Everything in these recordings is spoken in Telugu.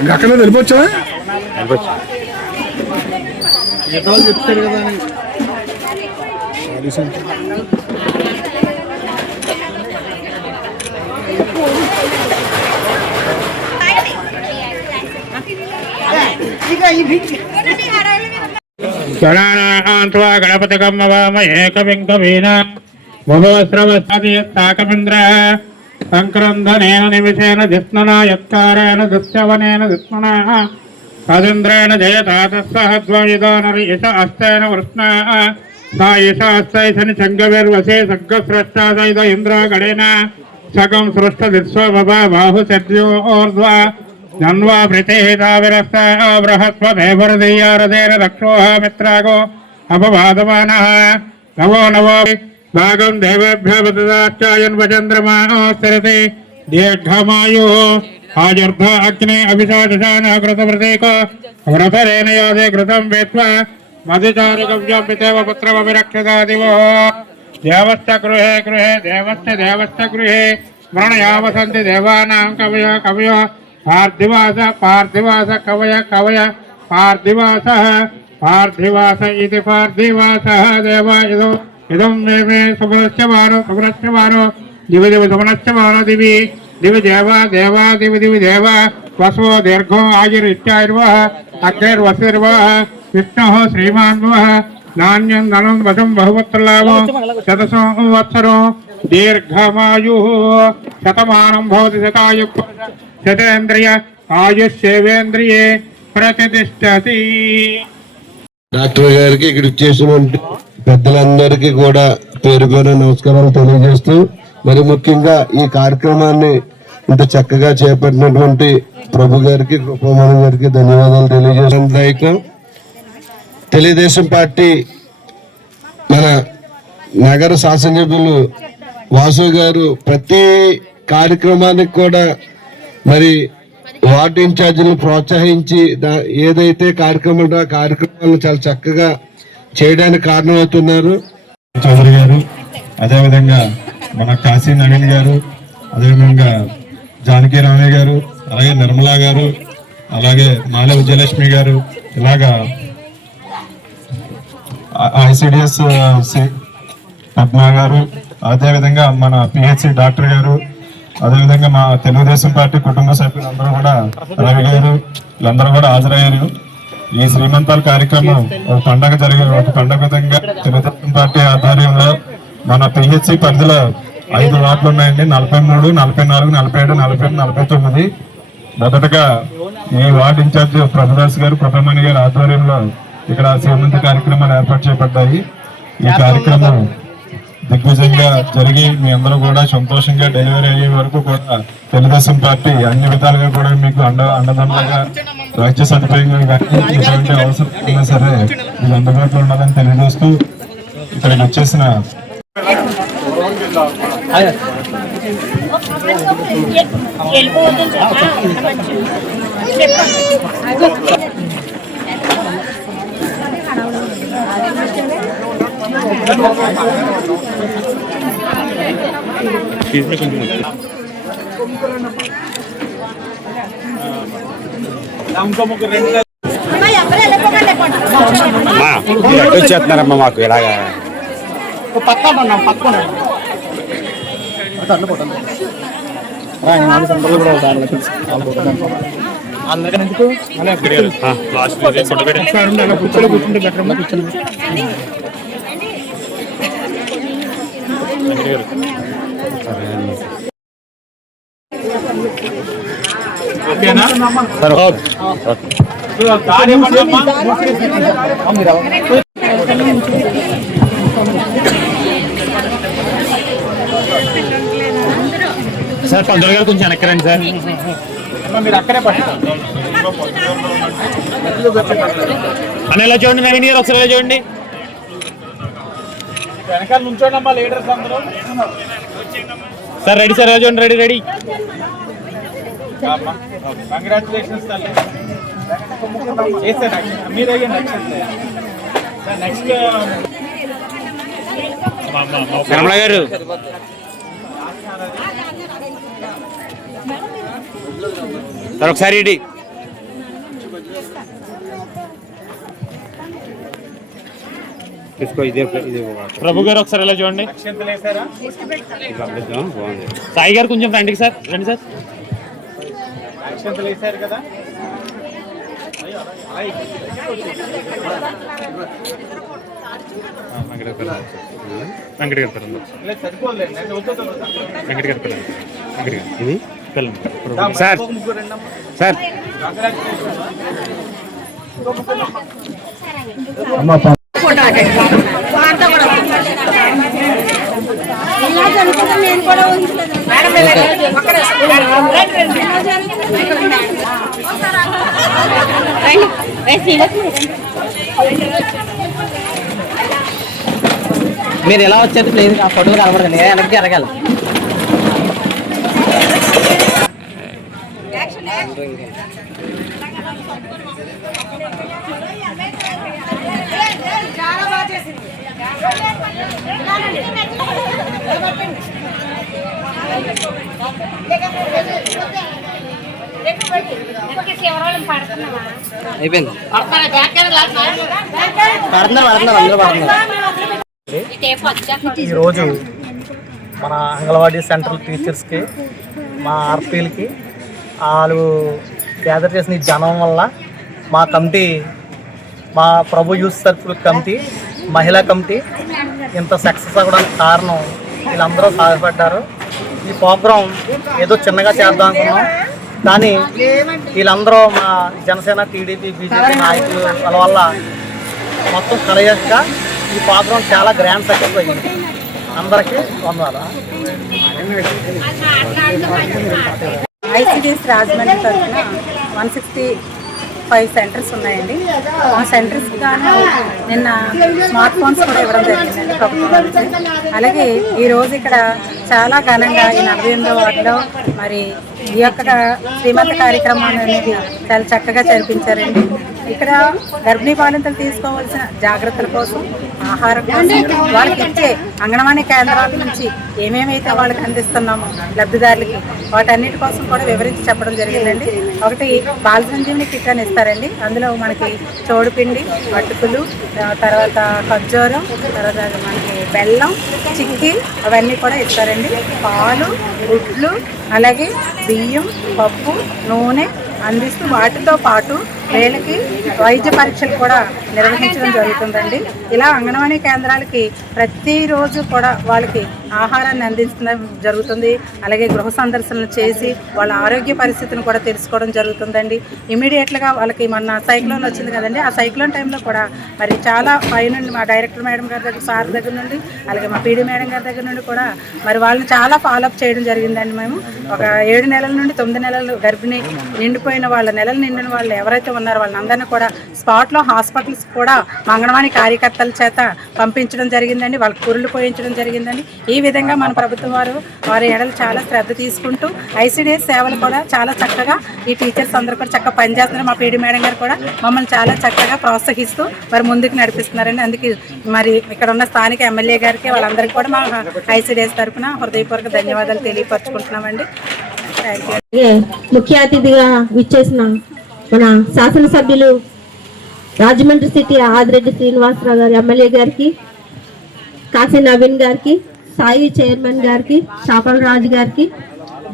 ఇంకా అక్కడ వెళ్ళిపోవచ్చా ఎకరాలు చెప్తారు కదా అని. అది సంగతి. గణానాన్త్వా గణపతికమ్మ వామయేకవిం కవీన భువస్రవస్తాకమింద్ర సంక్రందనేన నిమిషేన జిత్ననా యత్కారేణ దుశ్చవనేన జిత్మనా తదింద్రేణ జయతాతస్సహద్వయుధానరిష అస్తేన వృష్ణ సా ఈశ అస్తైసని చంగవిర్వసే సగ్గస్రష్టాదైద ఇంద్రగణేన సగం సృష్ట దిత్స్వభవ బాహు సద్యోర్ధ్వ జన్వా ప్రతిహితావిరస్త బృహస్పదేవరదీయారదేన దక్షోహ మిత్రాగో అపవాదమాన నవో నవో भागम देवेभ्य बतदाचायन वचंद्रमा सरते दीर्घमायु आजर्ध अग्ने अभिशादशान कृतप्रतीक व्रतरेणयोधे वेत्वा दिवो देवानां कवयो कवयो। पार्थिवास पार्थिवास, कवय कवय। पार्थिवासः, पार्थिवास इति पार्थिवासः देव इदो। ఇదం దేవే మే సుమనశ్చమానో సుమనశ్చమానో దివి దివి సుమనశ్చమానో దివి దివి దేవ దేవ దివి దివి దేవ వసో దీర్ఘో ఆయురిత్యాయుర్వ అగ్నిర్వసిర్వ విష్ణు శ్రీమాన్ నాణ్యం ధనం వశం బహుపుత్రలాభో శతసం వత్సరో దీర్ఘమాయు శతమానం భవతి శతాయు శతేంద్రియ ఆయుష్యేవేంద్రియే ప్రతిష్టతి డాక్టర్ గారికి ఇక్కడ ఇచ్చేసినటువంటి పెద్దలందరికీ కూడా పేరు పేరు నమస్కారాలు తెలియజేస్తూ మరి ముఖ్యంగా ఈ కార్యక్రమాన్ని ఇంత చక్కగా చేపట్టినటువంటి ప్రభు గారికి కృపమణి గారికి ధన్యవాదాలు తెలియజేసిన తెలుగుదేశం పార్టీ మన నగర శాసనసభ్యులు వాసు గారు ప్రతి కార్యక్రమానికి కూడా మరి వార్డు ఇన్ఛార్జీలను ప్రోత్సహించి దా- ఏదైతే కార్యక్రమాలు ఆ కార్యక్రమాలను చాలా చక్కగా చేయడానికి కారణమవుతున్నారు. చౌదరి గారు అదేవిధంగా మన కాశీ నవీన్ గారు అదేవిధంగా జానకి రామయ్య గారు అలాగే నిర్మలా గారు అలాగే మాల విజయలక్ష్మి గారు ఇలాగా ఐసిడిఎస్ పద్మా గారు అదేవిధంగా మన పిహెచ్సి డాక్టర్ గారు అదేవిధంగా మా తెలుగుదేశం పార్టీ కుటుంబ సభ్యులందరూ కూడా రవి గారు వీళ్ళందరూ కూడా హాజరయ్యారు. ఈ శ్రీమంతాల కార్యక్రమం ఒక పండగ జరిగే ఒక పండగ విధంగా తెలుగుదేశం పార్టీ ఆధ్వర్యంలో మన పిహెచ్సి పరిధిలో ఐదు వార్డులు ఉన్నాయండి. నలభై మూడు నలభై నాలుగు నలభై ఏడు నలభై ఎనిమిది నలభై తొమ్మిది. మొదటగా ఈ వార్డు ఇన్ఛార్జ్ ప్రభుదాస్ గారు ప్రభమణి గారి ఆధ్వర్యంలో ఇక్కడ శ్రీమంత కార్యక్రమాలు ఏర్పాటు చేయబడ్డాయి. ఈ కార్యక్రమం దిగ్విజయంగా జరిగి మీ అందరూ కూడా సంతోషంగా డెలివరీ అయ్యే వరకు కూడా తెలుగుదేశం పార్టీ అన్ని విధాలుగా కూడా మీకు అండ అండదండగా వైద్య సదుపాయంగా ఎటువంటి అవసరం ఉన్నా సరే మీకు అందుబాటులో ఉండాలని తెలియజేస్తూ ఇక్కడికి వచ్చేసిన వెళ్ళిపోవద్దని చెప్పా మంచిది చెప్పండి అమ్మాయి ఎవరు వెళ్ళిపోకండి లేకుండా ఓకేనా? సార్ పంతులు గారు కొంచెం వెనక్కరండి సార్. మీరు అక్కడే అన్న ఎలా చూడండి నవీన్ గారు ఒకసారి చూడండి. వెనకాల నుంచోండి అమ్మా లీడర్స్ అందరూ సార్ రెడీ సార్ చూడండి రెడీ రెడీ. కంగ్రాచులేషన్స్ తల్లి. మీరు నెక్స్ట్ గారు. సార్ ఒకసారి ఇడి ప్రభు గారు ఒకసారి ఎలా చూడండి? సాయి గారు కొంచెం ఫ్రంట్కి సార్. రండి సార్. అక్షంతలు వేసారు కదా. వెంకట గారు వెంకట గారు పిల్లలు ఇలా సరిపోలేండి అంటే వద్దు వెంకట గారు పిల్లలు వెంకట గారు ఇది పిల్లలు సార్. సార్ నేను కూడా మీరు ఎలా వచ్చేది ప్లీజ్ ఆ ఫోటో కనబడదు వెనక్కి జరగాలి. చాలా బాగా చేసింది. అయిపోయింది. పడుతున్నారు పడుతున్నారు అందరూ పడుతున్నారు. ఈరోజు మన అంగన్వాడీ సెంట్రల్ టీచర్స్కి మా ఆర్పీలకి వాళ్ళు గ్యాదర్ చేసిన ఈ జనం వల్ల మా కమిటీ మా ప్రభు యూత్ సర్కిల్ కమిటీ మహిళా కమిటీ ఇంత సక్సెస్ అవ్వడానికి కారణం వీళ్ళందరూ సహాయపడ్డారు. ఈ ప్రోగ్రాం ఏదో చిన్నగా చేద్దాం అనుకున్నాం. కానీ వీళ్ళందరూ మా జనసేన టీడీపీ బీజేపీ నాయకులు వాళ్ళ వల్ల మొత్తం కలయక ఈ ప్రోగ్రాం చాలా గ్రాండ్ సక్సెస్ అయ్యింది అందరికీ వందనాలు. ఐసీడీఎస్ రాజమండ్రి తరఫున వన్ సిక్స్టీ ఫైవ్ సెంటర్స్ ఉన్నాయండి. ఆ సెంటర్స్ గాను నిన్న స్మార్ట్ ఫోన్స్ కూడా ఇవ్వడం జరిగిందండి ప్రభుత్వం అలాగే ఈరోజు ఇక్కడ చాలా ఘనంగా ఈ నలభై ఎనిమిదో వార్డులో మరి ఈ యొక్క శ్రీమంత కార్యక్రమాన్ని అనేది చాలా చక్కగా జరిపించారండి. ఇక్కడ గర్భిణీ బాలింతలు తీసుకోవాల్సిన జాగ్రత్తల కోసం ఆహారం కోసం వాళ్ళకి ఇచ్చే అంగన్వాడీ కేంద్రాల నుంచి ఏమేమైతే వాళ్ళకి అందిస్తున్నామో లబ్ధిదారులకి వాటన్నిటి కోసం కూడా వివరించి చెప్పడం జరిగిందండి. ఒకటి బాల సంజీవిని కిట్ అని ఇస్తారండి. అందులో మనకి చోడుపిండి అటుకులు తర్వాత ఖర్జూరం తర్వాత మనకి బెల్లం చిక్కి అవన్నీ కూడా ఇస్తారండి. పాలు గుడ్లు అలాగే బియ్యం పప్పు నూనె అందిస్తూ వాటితో పాటు వేలకి వైద్య పరీక్షలు కూడా నిర్వహించడం జరుగుతుందండి. ఇలా అంగన్వాడీ కేంద్రాలకి ప్రతిరోజు కూడా వాళ్ళకి ఆహారాన్ని అందించడం జరుగుతుంది. అలాగే గృహ సందర్శనలు చేసి వాళ్ళ ఆరోగ్య పరిస్థితిని కూడా తెలుసుకోవడం జరుగుతుందండి. ఇమీడియట్గా వాళ్ళకి మొన్న సైక్లోన్ వచ్చింది కదండి. ఆ సైక్లోన్ టైంలో కూడా మరి చాలా పైనుండి మా డైరెక్టర్ మేడం గారి దగ్గర సార్ దగ్గర నుండి అలాగే మా పీడీ మేడం గారి దగ్గర నుండి కూడా మరి వాళ్ళని చాలా ఫాలోఅప్ చేయడం జరిగిందండి మేము. ఒక ఏడు నెలల నుండి తొమ్మిది నెలలు గర్భిణి గర్భిణీ నిండిపోయిన వాళ్ళ నెలలు నిండిన వాళ్ళు ఎవరైతే ఉన్నారో వాళ్ళందరినీ కూడా స్పాట్లో హాస్పిటల్స్ కూడా మా కార్యకర్తల చేత పంపించడం జరిగిందండి. వాళ్ళ కురులు పోయించడం జరిగిందండి. ఈ విధంగా మన ప్రభుత్వం వారు వారి ఎడలు చాలా శ్రద్ధ తీసుకుంటూ ఐసీడీఎస్ సేవలు కూడా చాలా చక్కగా ఈ టీచర్స్ అందరూ కూడా చక్కగా పనిచేస్తున్నారు. మా పీడి మేడం గారు కూడా మమ్మల్ని చాలా చక్కగా ప్రోత్సహిస్తూ మరి ముందుకు నడిపిస్తున్నారండి. అందుకే మరి ఇక్కడ ఉన్న స్థానిక ఎమ్మెల్యే గారికి వాళ్ళందరికీ కూడా మా ఐసీడీఎస్ తరఫున హృదయపూర్వక ధన్యవాదాలు తెలియపరచుకుంటున్నామండి. ముఖ్య అతిథిగా విచ్చేసిన మన శాసనసభ్యులు రాజమండ్రి సిటీ ఆదిరెడ్డి శ్రీనివాసరావు గారి ఎమ్మెల్యే గారికి కాశీ నవీన్ గారికి సాయి చైర్మన్ గారికి చాపల రాజు గారికి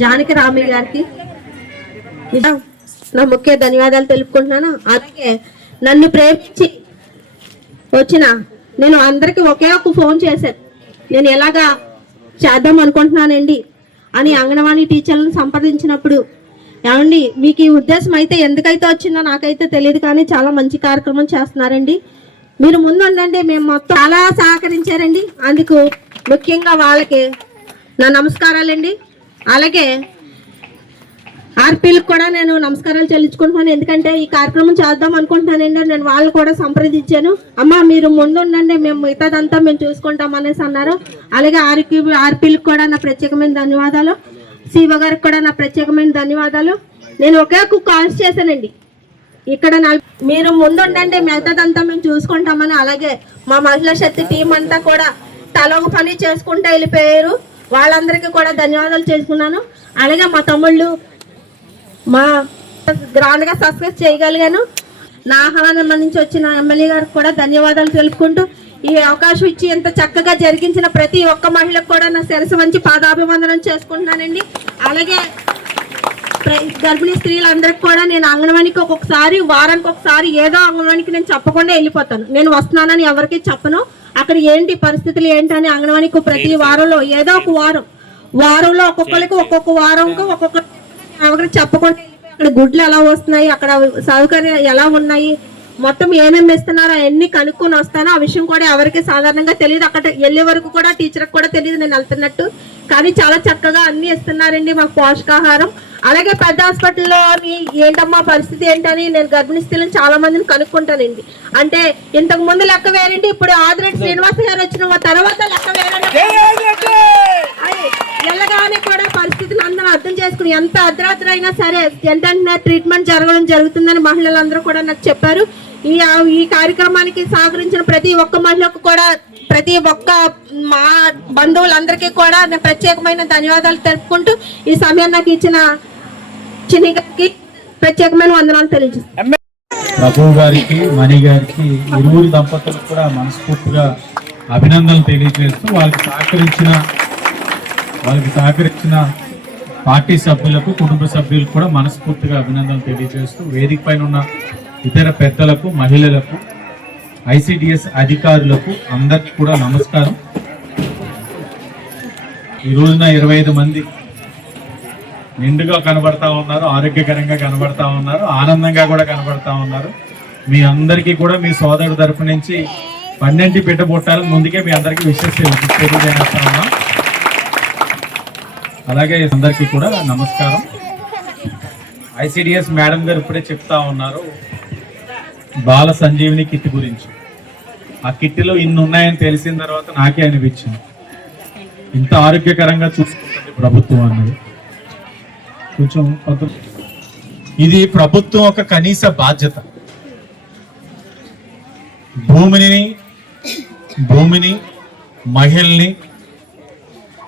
జానకి రామి గారికి. నా ముఖ్య ధన్యవాదాలు తెలుపుకుంటున్నాను. అలాగే నన్ను ప్రేమించి వచ్చిన నేను అందరికి ఒకే ఒక ఫోన్ చేశాను. నేను ఎలాగా చేద్దాం అనుకుంటున్నానండి? అని అంగన్వాడీ టీచర్లను సంప్రదించినప్పుడు ఏమండి మీకు ఈ ఉద్దేశం అయితే ఎందుకైతే వచ్చిందో నాకైతే తెలియదు కానీ చాలా మంచి కార్యక్రమం చేస్తున్నారండి. మీరు ముందు ఉండండి మేము మొత్తం చాలా సహకరించారండి. అందుకు ముఖ్యంగా వాళ్ళకి నా నమస్కారాలండి. అలాగే ఆర్పీలకు కూడా నేను నమస్కారాలు చెల్లించుకుంటున్నాను. ఎందుకంటే ఈ కార్యక్రమం చేద్దాం అనుకుంటున్నానండి. నేను వాళ్ళు కూడా సంప్రదించాను. అమ్మ మీరు ముందు ఉండండి మేము మిగతాదంతా మేము చూసుకుంటాం అనేసి అన్నారు. అలాగే ఆర్పీ ఆర్పీలకు కూడా నా ప్రత్యేకమైన ధన్యవాదాలు. శివ గారికి కూడా నా ప్రత్యేకమైన ధన్యవాదాలు. నేను ఒకే ఒక కాల్స్ చేశానండి. ఇక్కడ నా మీరు ముందుండండి. మిగతాదంతా మేము చూసుకుంటామని. అలాగే మా మహిళా శక్తి టీం అంతా కూడా తల ఒక పని చేసుకుంటూ వెళ్ళిపోయారు. వాళ్ళందరికీ కూడా ధన్యవాదాలు చేసుకున్నాను అలాగే మా తమ్ముళ్ళు మా గ్రాండ్గా సక్సెస్ చేయగలిగాను. నా ఆహ్వానం నుంచి వచ్చిన ఎమ్మెల్యే గారికి కూడా ధన్యవాదాలు తెలుపుకుంటూ ఈ అవకాశం ఇచ్చి ఇంత చక్కగా జరిగించిన ప్రతి ఒక్క మహిళకు కూడా నా శిరసు వంచి పాదాభివందనం చేసుకుంటున్నానండి. అలాగే గర్భిణీ స్త్రీలందరికీ కూడా నేను అంగన్వాడికి ఒక్కొక్కసారి వారానికి ఒకసారి ఏదో అంగన్వాడికి నేను చెప్పకుండా వెళ్ళిపోతాను. నేను వస్తున్నానని ఎవరికి చెప్పను. అక్కడ ఏంటి పరిస్థితులు ఏంటని అంగన్వాడికి ప్రతి వారంలో ఏదో ఒక వారం వారంలో ఒక్కొక్కరికి ఒక్కొక్క వారంకి ఒక్కొక్క ఎవరికి చెప్పకుండా వెళ్ళిపోయి అక్కడ గుడ్లు ఎలా వస్తున్నాయి అక్కడ సౌకర్యాలు ఎలా ఉన్నాయి మొత్తం ఏమేమి ఇస్తున్నారో అవన్నీ కనుక్కొని వస్తాను. ఆ విషయం కూడా ఎవరికి సాధారణంగా తెలియదు. అక్కడ వెళ్ళే వరకు కూడా టీచర్కి కూడా తెలియదు నేను వెళ్తున్నట్టు. కానీ చాలా చక్కగా అన్ని ఇస్తున్నారండి మాకు పోషకాహారం. అలాగే పెద్ద హాస్పిటల్లో ఏంటమ్మా పరిస్థితి ఏంటని నేను గర్భిణీ స్త్రీలను చాలా మందిని కనుక్కుంటానండి. అంటే ఇంతకు ముందు లెక్క వేరండి ఇప్పుడు ఆదిరెడ్డి శ్రీనివాస గారు వచ్చిన తర్వాత లెక్క వేరే వెళ్ళగానే కూడా పరిస్థితులు అందరూ అర్థం చేసుకుని ఎంత అర్ధరాత్రి అయినా సరే వెంటనే ట్రీట్మెంట్ జరగడం జరుగుతుందని మహిళలందరూ కూడా నాకు చెప్పారు. ఈ ఈ కార్యక్రమానికి సహకరించిన ప్రతి ఒక్క మహిళకు కూడా ప్రతి ఒక్క మా బంధువులందరికీ కూడా నేను ప్రత్యేకమైన ధన్యవాదాలు తెలుపుకుంటూ ఈ సమయం నాకు ఇచ్చిన చిన్ని గారికి ప్రత్యేకమైన వందనాలు తెలియజేస్తాను. ప్రభు గారికి మణి గారికి ఇరువురు దంపతులకు కూడా మనస్ఫూర్తిగా అభినందనలు తెలియజేస్తూ వాళ్ళకి సహకరించిన వాళ్ళకి సహకరించిన పార్టీ సభ్యులకు కుటుంబ సభ్యులకు కూడా మనస్ఫూర్తిగా అభినందనలు తెలియజేస్తూ వేదిక పైన ఉన్న ఇతర పెద్దలకు మహిళలకు ఐసిడిఎస్ అధికారులకు అందరికీ కూడా నమస్కారం. ఈ రోజున ఇరవై ఐదు మంది నిండుగా కనబడతా ఉన్నారు ఆరోగ్యకరంగా కనబడతా ఉన్నారు ఆనందంగా కూడా కనబడతా ఉన్నారు. మీ అందరికీ కూడా మీ సోదరుడు తరపు నుంచి పన్నెండు బిడ్డ పుట్టాలని ముందుకే మీ అందరికీ విషయం తెలియజేస్తా ఉన్నాం. అలాగే అందరికీ కూడా నమస్కారం. ఐసిడిఎస్ మేడం గారు ఇప్పుడే చెప్తా ఉన్నారు బాల సంజీవిని కిట్ గురించి. ఆ కిట్లో ఇన్ని ఉన్నాయని తెలిసిన తర్వాత నాకే అనిపించింది. ఇంత ఆరోగ్యకరంగా చూసుకుంటుంది ప్రభుత్వం అన్నది కొంచెం కొంత- ఇది ప్రభుత్వం ఒక కనీస బాధ్యత. భూమిని భూమిని మహిళని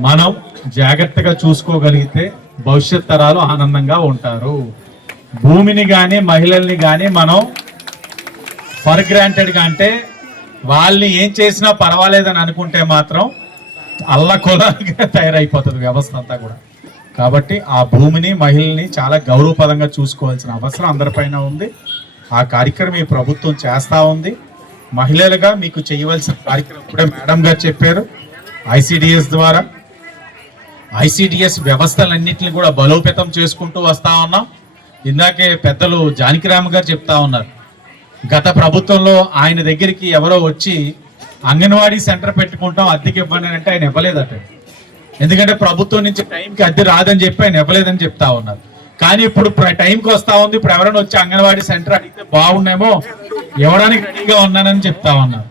మనం జాగ్రత్తగా చూసుకోగలిగితే భవిష్యత్ తరాలు ఆనందంగా ఉంటారు. భూమిని కానీ మహిళల్ని కానీ మనం ఫర్ గ్రాంటెడ్గా అంటే వాళ్ళని ఏం చేసినా పర్వాలేదని అనుకుంటే మాత్రం అల్లకొలగా తయారైపోతుంది వ్యవస్థ అంతా కూడా. కాబట్టి ఆ భూమిని మహిళల్ని చాలా గౌరవపదంగా చూసుకోవాల్సిన అవసరం అందరిపైన ఉంది. ఆ కార్యక్రమం ఈ ప్రభుత్వం చేస్తూ ఉంది. మహిళలుగా మీకు చేయవలసిన కార్యక్రమం ఇప్పుడే మేడం గారు చెప్పారు. ఐసిడిఎస్ ద్వారా. ఐసిడిఎస్ వ్యవస్థలన్నింటిని కూడా బలోపేతం చేసుకుంటూ వస్తూ ఉన్నాం. ఇందాకే పెద్దలు జానకిరామ్ గారు చెప్తా ఉన్నారు. గత ప్రభుత్వంలో ఆయన దగ్గరికి ఎవరో వచ్చి అంగన్వాడీ సెంటర్ పెట్టుకుంటాం అద్దెకి ఇవ్వండి అంటే ఆయన ఇవ్వలేదట. ఎందుకంటే ప్రభుత్వం నుంచి టైంకి అద్దె రాదని చెప్పి ఆయన ఇవ్వలేదని చెప్తా ఉన్నారు. కానీ ఇప్పుడు టైంకి వస్తా ఉంది. ఇప్పుడు ఎవరైనా వచ్చి అంగన్వాడీ సెంటర్ అడిగితే బాగుండేమో ఇవ్వడానికి రెడీగా ఉన్నానని చెప్తా ఉన్నారు.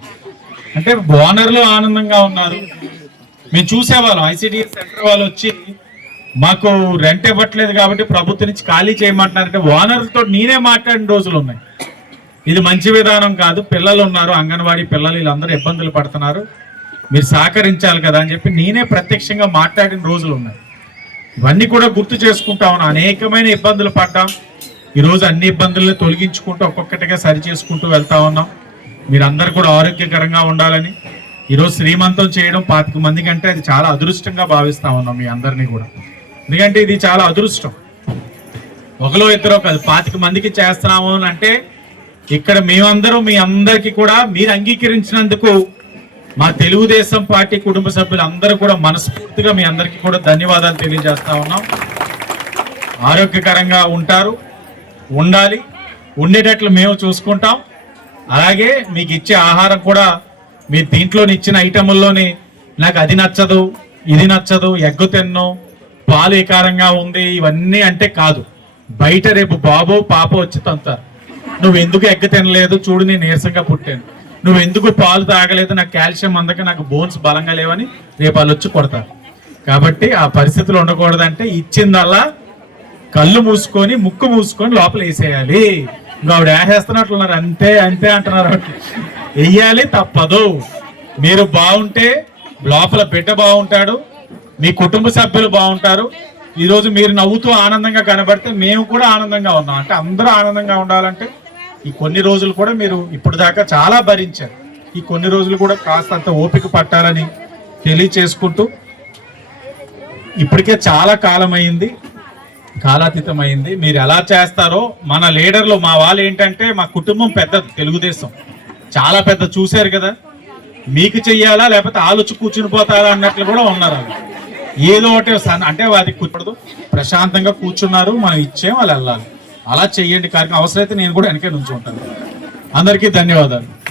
అంటే ఓనర్లు ఆనందంగా ఉన్నారు. మేము చూసేవాళ్ళం. ఐసిడిఎస్ సెంటర్ వాళ్ళు వచ్చి మాకు రెంట్ ఇవ్వట్లేదు కాబట్టి ప్రభుత్వం నుంచి ఖాళీ చేయమంటున్నారంటే ఓనర్లతో నేనే మాట్లాడిన రోజులు ఉన్నాయి. ఇది మంచి విధానం కాదు. పిల్లలు ఉన్నారు అంగన్వాడీ పిల్లలు వీళ్ళందరూ ఇబ్బందులు పడుతున్నారు. మీరు సహకరించాలి కదా అని చెప్పి నేనే ప్రత్యక్షంగా మాట్లాడిన రోజులు ఉన్నాయి. ఇవన్నీ కూడా గుర్తు చేసుకుంటా ఉన్నాం అనేకమైన ఇబ్బందులు పడ్డాం. ఈరోజు అన్ని ఇబ్బందులను తొలగించుకుంటూ ఒక్కొక్కటిగా సరి చేసుకుంటూ వెళ్తా ఉన్నాం. మీరందరూ కూడా ఆరోగ్యకరంగా ఉండాలని. ఈరోజు శ్రీమంతం చేయడం పాతిక మంది కంటే అది చాలా అదృష్టంగా భావిస్తా ఉన్నాం మీ అందరినీ కూడా. ఎందుకంటే ఇది చాలా అదృష్టం. ఒకలో ఇద్దరు కాదు పాతిక మందికి చేస్తున్నాము అని అంటే ఇక్కడ మేమందరం మీ అందరికీ కూడా మీరు అంగీకరించినందుకు మా తెలుగుదేశం పార్టీ కుటుంబ సభ్యులు అందరూ కూడా మనస్ఫూర్తిగా మీ అందరికీ కూడా ధన్యవాదాలు తెలియజేస్తా ఉన్నాం. ఆరోగ్యకరంగా ఉంటారు ఉండాలి ఉండేటట్లు మేము చూసుకుంటాం. అలాగే మీకు ఇచ్చే ఆహారం కూడా మీరు దీంట్లోని ఇచ్చిన ఐటముల్లోని నాకు అది నచ్చదు ఇది నచ్చదు ఎగ్గు తిన్ను పాలు ఏకారంగా ఉంది ఇవన్నీ అంటే కాదు. బయట రేపు బాబు పాప వచ్చి తంతారు. నువ్వు ఎందుకు ఎగ్గు తినలేదు? చూడు నేను నీరసంగా పుట్టాను. నువ్వు ఎందుకు పాలు తాగలేదు? నాకు కాల్షియం అందక నాకు బోన్స్ బలంగా లేవని రేపు వాళ్ళు వచ్చి కొడతారు కాబట్టి ఆ పరిస్థితులు ఉండకూడదంటే ఇచ్చిందల్లా కళ్ళు మూసుకొని ముక్కు మూసుకొని లోపల వేసేయాలి. ఇంకా ఆవిడ వేసేస్తున్నట్లున్నారు అంతే అంతే అంటున్నారు వెయ్యాలి తప్పదు. మీరు బాగుంటే లోపల బిడ్డ బాగుంటాడు మీ కుటుంబ సభ్యులు బాగుంటారు. ఈరోజు మీరు నవ్వుతూ ఆనందంగా కనబడితే మేము కూడా ఆనందంగా ఉన్నాం. అంటే అందరూ ఆనందంగా ఉండాలంటే ఈ కొన్ని రోజులు కూడా మీరు ఇప్పుడు దాకా చాలా భరించారు. ఈ కొన్ని రోజులు కూడా కాస్తంత ఓపిక పట్టాలని తెలియచేసుకుంటూ ఇప్పటికే చాలా కాలం అయింది కాలాతీతమైంది. మీరు ఎలా చేస్తారో మన లీడర్లు మా వాళ్ళు ఏంటంటే మా కుటుంబం పెద్దది తెలుగుదేశం. చాలా పెద్ద చూశారు కదా. మీకు చెయ్యాలా లేకపోతే ఆలోచి కూర్చుని పోతారా అన్నట్లు కూడా ఉన్నారు వాళ్ళు. ఏదో ఒకటి అంటే వారికి కూర్చోదు ప్రశాంతంగా కూర్చున్నారు మనం ఇచ్చేం వాళ్ళు వెళ్ళాలి. అలా చెయ్యండి కార్యక్రమం. అవసరమైతే నేను కూడా వెనకే నుంచి ఉంటాను. అందరికీ ధన్యవాదాలు.